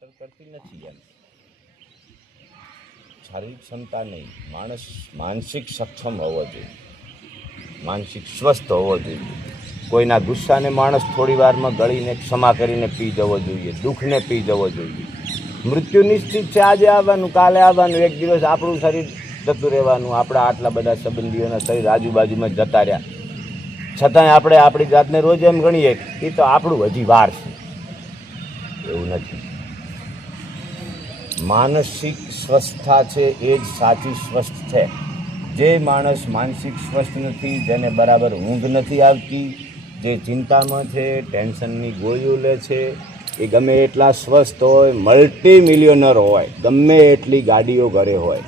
Matter કરતી નથી. એમ શારીરિક ક્ષમતા નહીં, માણસ માનસિક સક્ષમ હોવો જોઈએ, માનસિક સ્વસ્થ હોવો જોઈએ. કોઈના ગુસ્સાને માણસ થોડી વારમાં ગળીને ક્ષમા કરીને પી જવો જોઈએ, દુઃખને પી જવો જોઈએ. મૃત્યુ નિશ્ચિત છે, આજે આવવાનું, કાલે આવવાનું, એક દિવસ આપણું શરીર જતું રહેવાનું. આપણા આટલા બધા સંબંધીઓના શરીર આજુબાજુમાં જતા રહ્યા, છતાંય આપણે આપણી જાતને રોજ એમ ગણીએ એ તો આપણું હજી વાર છે. એવું નથી. માનસિક સ્વસ્થતા છે એ જ સાચી સ્વસ્થ છે. જે માણસ માનસિક સ્વસ્થ નથી, જેને બરાબર ઊંઘ નથી આવતી, જે ચિંતામાં છે, ટેન્શનની ગોળીઓ લે છે, એ ગમે એટલા સ્વસ્થ હોય, મલ્ટી મિલિયનર હોય, ગમે એટલી ગાડીઓ ઘરે હોય,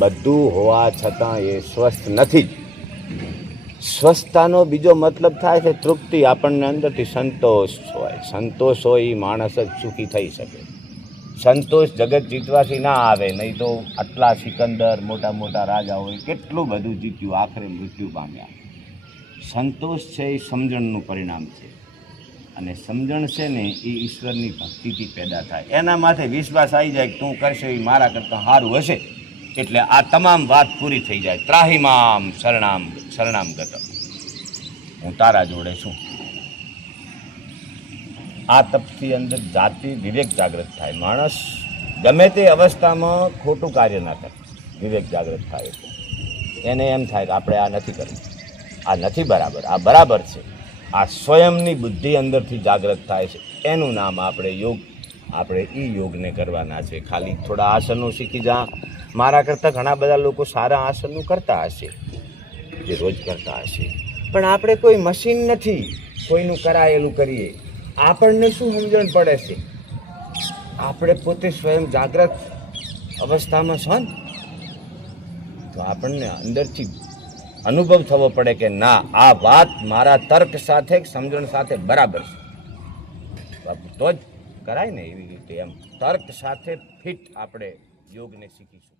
બધું હોવા છતાં એ સ્વસ્થ નથી જ. સ્વસ્થતાનો બીજો મતલબ થાય છે તૃપ્તિ. આપણને અંદરથી સંતોષ હોય. સંતોષ હોય એ માણસ જ સુખી થઈ શકે. સંતોષ જગત જીતવાથી ના આવે, નહીં તો આટલા સિકંદર, મોટા મોટા રાજાઓએ કેટલું બધું જીત્યું, આખરે મૃત્યુ પામ્યા. સંતોષ છે એ સમજણનું પરિણામ છે, અને સમજણ છે ને એ ઈશ્વરની ભક્તિથી પેદા થાય. એના માથે વિશ્વાસ આવી જાય કે તું કરશે એ મારા કરતાં સારું હશે, એટલે આ તમામ વાત પૂરી થઈ જાય. ત્રાહિમામ શરણામ ગતમ, હું તારા જોડે છું. આ તપથી અંદર જાતિ વિવેક જાગૃત થાય. માણસ ગમે તે અવસ્થામાં ખોટું કાર્ય ના કરે, વિવેક જાગૃત થાય. એને એમ થાય કે આપણે આ નથી કરવું, આ નથી બરાબર, આ બરાબર છે. આ સ્વયંની બુદ્ધિ અંદરથી જાગૃત થાય છે. એનું નામ આપણે યોગ. આપણે એ યોગને કરવાના છે. ખાલી થોડા આસનો શીખી જા. મારા કરતાં ઘણા બધા લોકો સારા આસનો કરતા હશે, જે રોજ કરતા હશે, પણ આપણે કોઈ મશીન નથી કોઈનું કરાયેલું કરીએ. આપણને શું સમજણ પડે છે? આપણે પોતે સ્વયં જાગ્રત અવસ્થામાં છો ને, તો આપણને અંદરથી અનુભવ થવો પડે કે ના, આ વાત મારા તર્ક સાથે, સમજણ સાથે બરાબર છે. તો જ કરાય ને એવી રીતે. એમ તર્ક સાથે ફિટ આપણે યોગને શીખીશું.